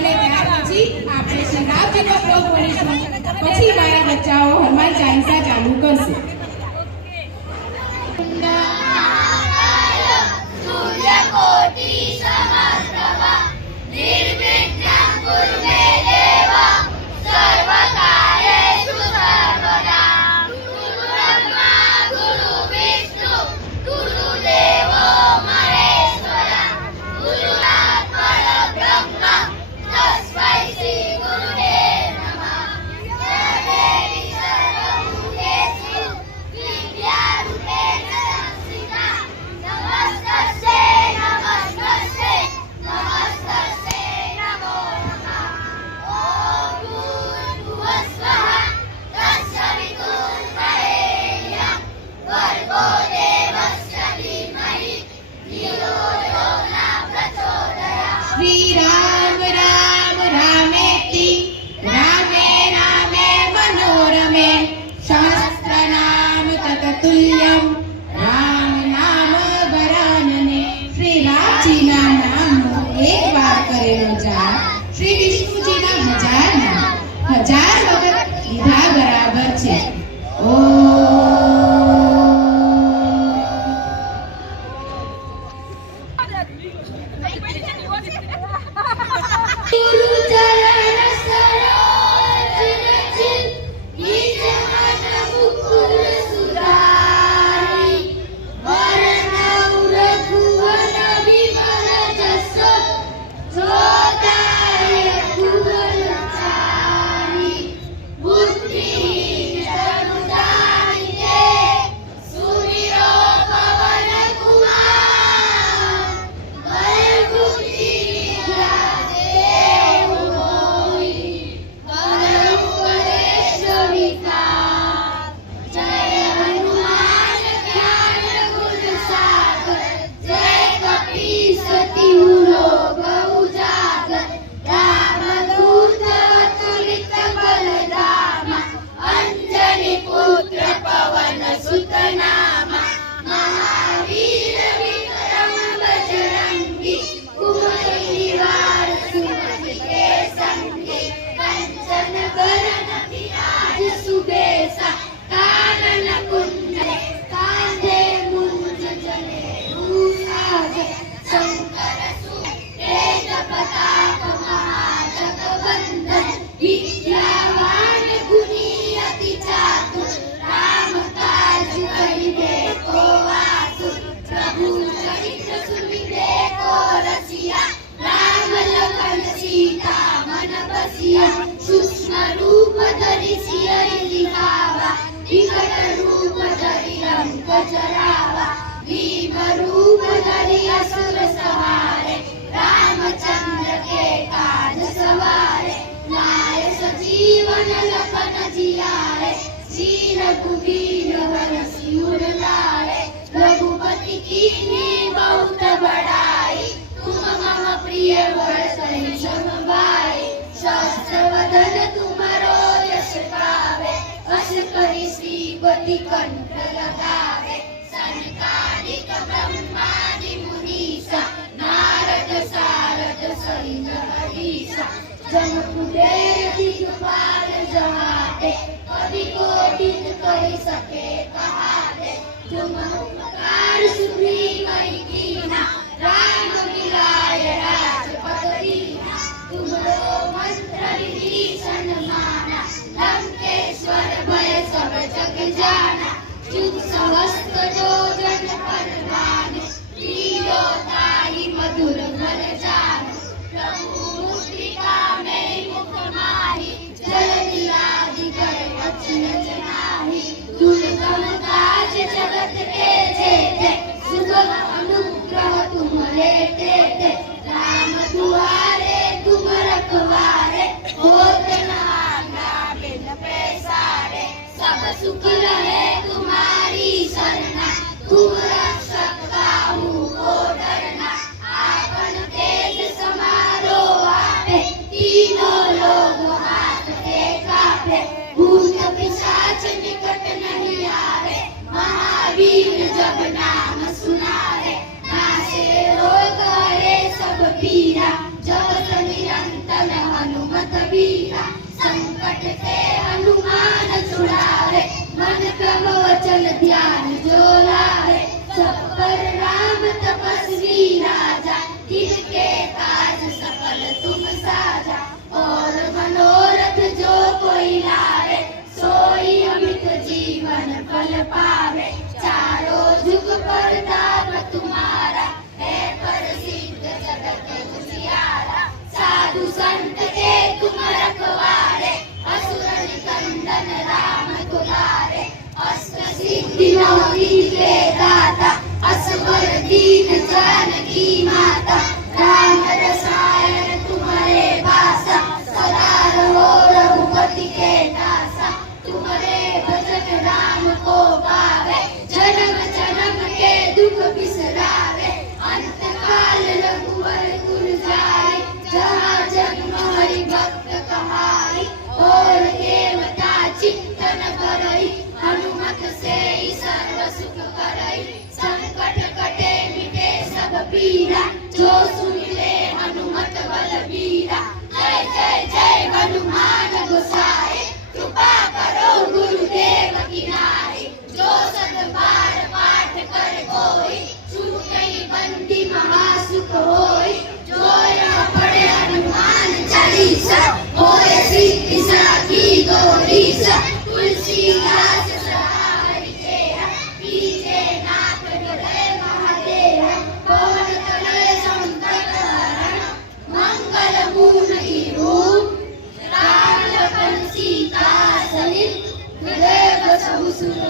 અને ત્યાર પછી આપણે શ્રી રામજીનો શ્લોક બોલીશું, પછી મારા બચ્ચાઓ હનુમાન ચાલીસા ચાલુ કરશે. श्री राम राम रामेति रामे रामे मनोरमे सहस्र नाम ततुल्यम राम नाम वरानने. श्री रामजीના નામનો એક વાર કરેલો જાપ શ્રી વિષ્ણુજીના 1000 નામ 1000 વખત લીધા બરાબર છે. सूक्ष्म रूप धरि सियहि दिखावा, विकट रूप धरि लंक जरावा, भीम रूप धरि असुर संहारे, रामचंद्र के काज सवारे, लाए सजीवन लखन जियाए, श्री रघुवीर हर सिर लाए, रघुपति कीन्ही बहुत बड़ाई, तुम मम प्रिय भरत समभाई, सहस्र वदन तुम्हारो यश गावे, अस कहि श्रीपति कंठ लगावे, सनकादिक ब्रह्मादि मुनीसा, नारद सारद सहित हरीसा, जम कुबेर दिगपाल जहाते, कवि कोटिन कहि सके कहाते, तुम उपकार सुग्रीव कीन्हा, राम मिलाय राजपद दीन्हा, तुमरो मंत्र विभीषण माना, लंकेश्वर भय सब जग जाना, जुग सहस्त्र योजन पर भानु, प्रियो ताहि मधुर घर जानु, प्रभु मुद्रिका में मुख माहि, जल दिलादि कर वचन जनाहि, दुर्गम काज जगत के जेते, सुगम अनुग्रह तुम्हारे तेते, राम दुआरे तुम रखवारे, होत न आज्ञा बिन पैसारे, सब सुख रहे तुम्हारी सरना, तुम रक्षक काहू को डरना, आपन तेज समारो आपे, तीनों लोग हाथ के कापे, भूत पिशाच निकट नहीं आवे, महावीर जब नाम सुनावे, नासे रोग हरे सब पीरा, जपत निरंतर वीरा संकट से हनुमान छुड़ावे मन क्रम वचन ध्यान जो लावे सब पर राम तपस्वी राजा तिनके काज सकल तुम साजा और मनोरथ जो कोई लावे सोई अमित जीवन फल पावे चारों जुग परताप तुम्हारा है प्रसिद्ध जगत उजियारा साधु संत के तुम रखवारे असुर निकंदन राम दुलारे अष्ट सिद्धि नौरी के दाता असवर दीन जानकी माता राम रसायन तुम्हारे वासा सदा रहो रघुपति के दासा तुम्हारे भजन राम को पावे जन्म जन्म के दुख बिसरावे अंत काल रघुवर कुल जाय जहाँ जन्म हरि भक्त कहाई और देवता चिंतन करई हनुमत से ही सर्व सुख करई संकट कटे मिटे सब पीरा जो सुन ले हनुमत बलबीरा जय जय जय हनुमान गोसाई कृपा करो गुरुदेव की नाई जो सतबार पाठ कर कोई छूटे बंदी महासुख होई जो यह पढ़े हनुमान चालीसा होए सिद्धि साखी गौरीसा तुलसीदास सहारि तेरा कीजे नाथ हृदय महादेव पवन तनय संकट हरण मंगल मूर्ति रूप राम लखन सीता सहित हृदय बसहु सुर